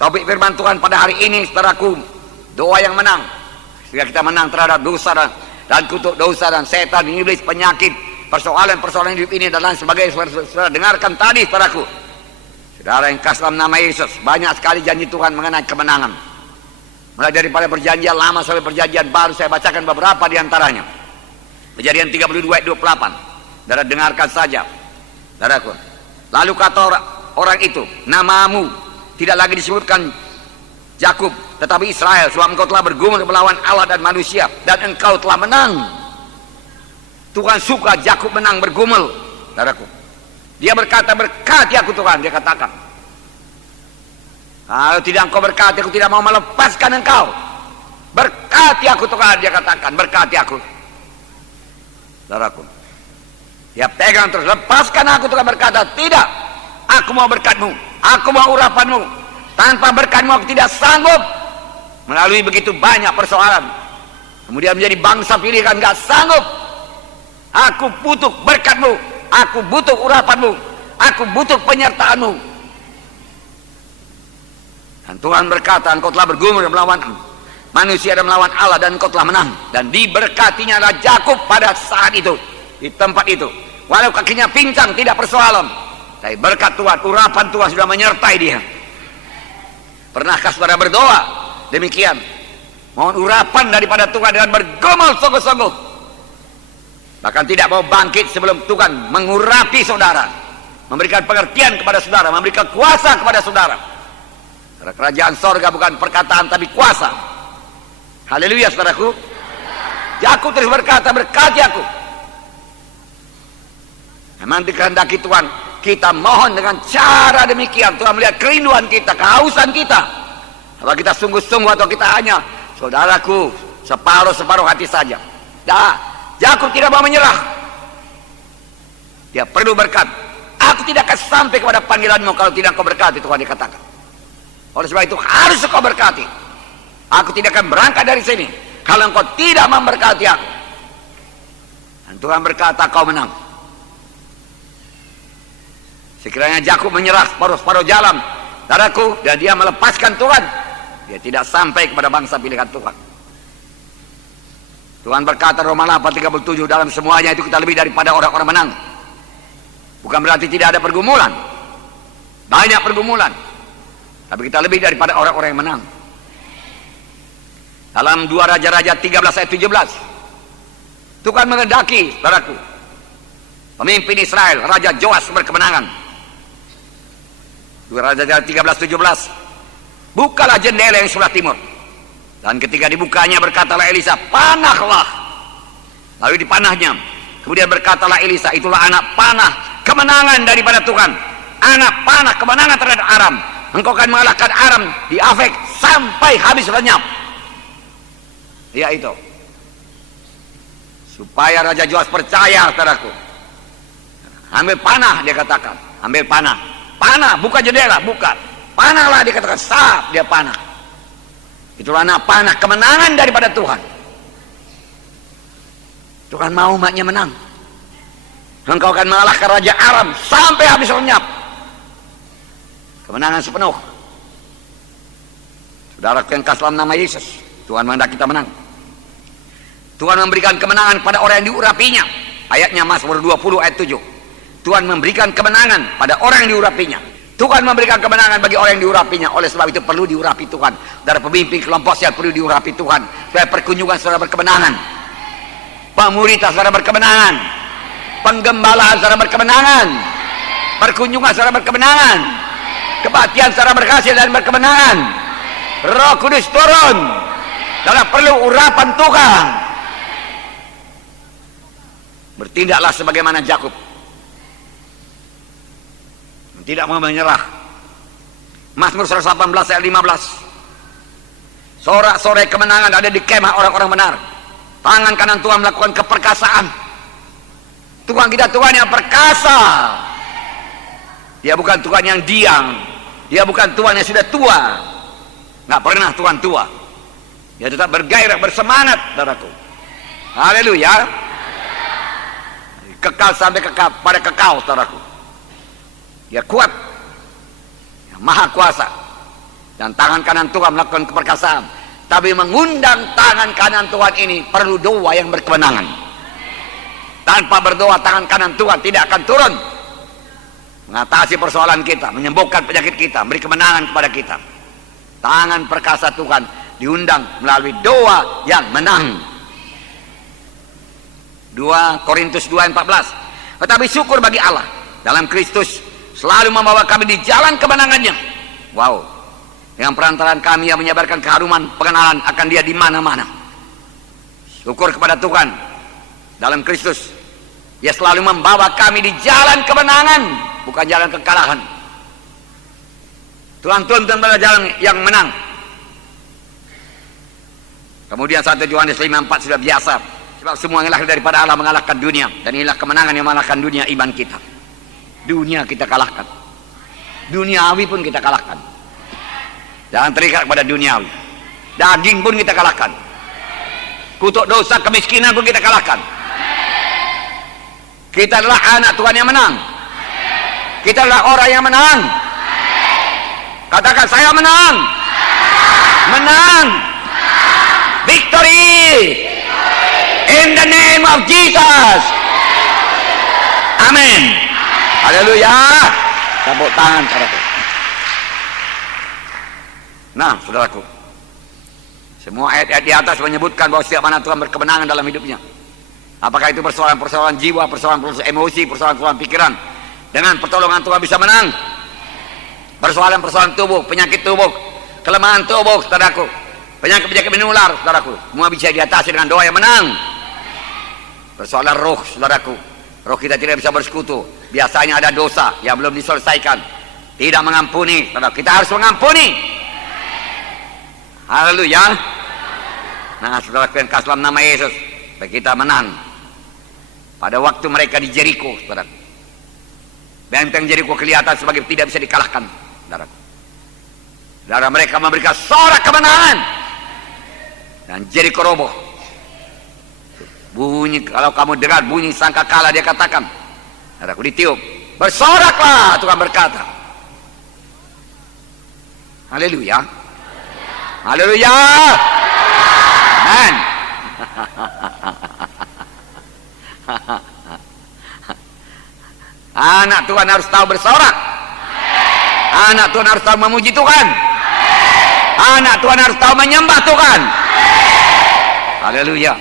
Topik firman Tuhan pada hari ini, saudaraku, doa yang menang. Sehingga kita menang terhadap dosa dan kutuk dosa dan setan, iblis, penyakit, persoalan-persoalan hidup ini dan lain sebagainya. Saudara dengarkan tadi, saudaraku. Saudara yang kasih dalam nama Yesus, banyak sekali janji Tuhan mengenai kemenangan. Mulai daripada perjanjian lama sampai perjanjian baru, saya bacakan beberapa di antaranya. Kejadian 32 ayat 28. Saudara dengarkan saja, saudaraku. Lalu kata orang itu, namamu tidak lagi disebutkan Yakub, tetapi Israel, sebab engkau telah bergumul melawan Allah dan manusia, dan engkau telah menang. Tuhan suka Yakub menang bergumul, saudaraku. Dia berkata, berkati aku Tuhan, dia katakan. Kalau tidak engkau berkati, aku tidak mau melepaskan engkau. Berkati aku Tuhan, dia katakan, berkati aku. Saudaraku, dia pegang terus, lepaskan aku Tuhan, berkata, tidak, aku mau berkatmu, aku mau urapanmu. Tanpa berkatmu aku tidak sanggup. Melalui begitu banyak persoalan, kemudian menjadi bangsa pilihan, gak sanggup. Aku butuh berkatmu, aku butuh urapanmu, aku butuh penyertaanmu. Dan Tuhan berkata, engkau telah bergumul melawan manusia dan melawan Allah, dan engkau telah menang. Dan diberkatinya adalah Yakub pada saat itu, di tempat itu. Walau kakinya pincang, tidak persoalan, tapi berkat Tuhan, urapan Tuhan sudah menyertai dia. Pernahkah saudara berdoa demikian? Mohon urapan daripada Tuhan dengan bergumul sungguh-sungguh. Bahkan tidak mau bangkit sebelum Tuhan mengurapi saudara, memberikan pengertian kepada saudara, memberikan kuasa kepada saudara. Karena kerajaan sorga bukan perkataan tapi kuasa. Haleluya, saudaraku. Yakub terus berkata, berkati aku. Memang dikehendaki Tuhan, kita mohon dengan cara demikian. Tuhan melihat kerinduan kita, kehausan kita. Apa kita sungguh-sungguh atau kita hanya, saudaraku, separuh-separuh hati saja. Yakub tidak mau menyerah. Dia perlu berkat. Aku tidak akan sampai kepada panggilanmu kalau tidak kau berkati, Tuhan dikatakan. Oleh sebab itu harus kau berkati. Aku tidak akan berangkat dari sini kalau engkau tidak memberkati aku. Dan Tuhan berkata, kau menang. Sekiranya Yakub menyerah separuh-separuh jalan, saudaraku, dan dia melepaskan Tuhan, dia tidak sampai kepada bangsa pilihan Tuhan. Tuhan berkata Roma 8:37, dalam semuanya itu kita lebih daripada orang-orang menang. Bukan berarti tidak ada pergumulan, banyak pergumulan, tapi kita lebih daripada orang-orang yang menang. Dalam 2 Raja-Raja 13 ayat 17, Tuhan menghendaki, saudaraku, pemimpin Israel, Raja Joas berkemenangan. 2 Raja-Raja 13:17, bukalah jendela yang sebelah timur. Dan ketika dibukanya berkatalah Elisa, panahlah. Lalu dipanahnya. Kemudian berkatalah Elisa, itulah anak panah kemenangan daripada Tuhan. Anak panah kemenangan terhadap Aram. Engkau akan mengalahkan Aram di Afek sampai habis lenyap. Ya itu. Supaya Raja Joas percaya, saudaraku. Ambil panah, dia katakan. Ambil panah. Panah, buka jendela, buka. Panahlah, dia katakan. Sap, dia panah. Itulah anak panah kemenangan daripada Tuhan. Tuhan mau umatnya menang. Engkau akan mengalahkan Raja Aram sampai habis lenyap. Kemenangan sepenuh. Saudara yang kasih dalam nama Yesus, Tuhan menghendaki kita menang. Tuhan memberikan kemenangan pada orang yang diurapinya. Ayatnya Mazmur 20 ayat 7. Tuhan memberikan kemenangan pada orang yang diurapinya. Tuhan memberikan kemenangan bagi orang yang diurapinya. Oleh sebab itu perlu diurapi Tuhan. Dari pemimpin kelompok saya perlu diurapi Tuhan. Supaya perkunjungan saudara berkemenangan. Pemuritan saudara berkemenangan. Penggembalaan saudara berkemenangan. Perkunjungan saudara berkemenangan. Kebaktian saudara berhasil dan berkemenangan. Roh Kudus turun. Saudara perlu urapan Tuhan. Bertindaklah sebagaimana Yakub. Tidak mau menyerah. Mazmur 118 ayat 15. Sorak-sorai kemenangan ada di kemah orang-orang benar. Tangan kanan Tuhan melakukan keperkasaan. Tuhan kita Tuhan yang perkasa. Dia bukan Tuhan yang diam. Dia bukan Tuhan yang sudah tua. Nggak pernah Tuhan tua. Dia tetap bergairah, bersemangat, saudaraku. Haleluya. Kekal sampai kekal, pada kekal, saudaraku. Dia kuat, yang maha kuasa. Dan tangan kanan Tuhan melakukan keperkasaan. Tapi mengundang tangan kanan Tuhan ini perlu doa yang berkemenangan. Tanpa berdoa tangan kanan Tuhan tidak akan turun mengatasi persoalan kita, menyembuhkan penyakit kita, memberi kemenangan kepada kita. Tangan perkasa Tuhan diundang melalui doa yang menang. 2 Korintus 2:14. Tetapi syukur bagi Allah dalam Kristus selalu membawa kami di jalan kemenangannya. Wow. Dengan perantaraan kami yang menyebarkan keharuman pengenalan akan Dia di mana-mana. Syukur kepada Tuhan dalam Kristus. Dia selalu membawa kami di jalan kemenangan, bukan jalan kekalahan. Tuhan tuntun pada jalan yang menang. Kemudian 1 Yohanes 5:4 sudah biasa. Sebab semua yang lahir daripada Allah mengalahkan dunia. Dan inilah kemenangan yang mengalahkan dunia, iman kita. Dunia kita kalahkan. Duniawi pun kita kalahkan. Jangan terikat kepada duniawi. Daging pun kita kalahkan. Kutuk dosa, kemiskinan pun kita kalahkan. Kita adalah anak Tuhan yang menang. Kita adalah orang yang menang. Katakan, saya menang. Menang. Victory. In the name of Jesus. Amin. Haleluya. Tepuk tangan saudaraku. Nah, saudaraku, semua ayat-ayat di atas menyebutkan bahwa setiap mana Tuhan berkemenangan dalam hidupnya. Apakah itu persoalan-persoalan jiwa, persoalan-persoalan emosi, persoalan-persoalan pikiran, dengan pertolongan Tuhan bisa menang. Persoalan-persoalan tubuh, penyakit tubuh, kelemahan tubuh, saudaraku, penyakit-penyakit menular, saudaraku, semua bisa diatasi dengan doa yang menang. Persoalan roh, saudaraku, roh kita tidak bisa bersekutu. Biasanya ada dosa yang belum diselesaikan, tidak mengampuni, saudara. Kita harus mengampuni. Haleluya. Nah, saudara, yang kasih dalam nama Yesus, supaya kita menang. Pada waktu mereka di Jericho, saudara, benteng Jericho kelihatan sebagai tidak bisa dikalahkan, saudara. Saudara, mereka memberikan sorak kemenangan dan Jericho roboh. Bunyi, kalau kamu dengar bunyi sangkakala, dia katakan, saudaraku, ditiup, bersoraklah, Tuhan berkata. Haleluya. Haleluya. Amen. Anak Tuhan harus tahu bersorak. Anak Tuhan harus tahu memuji Tuhan. Anak Tuhan harus tahu menyembah Tuhan. Haleluya.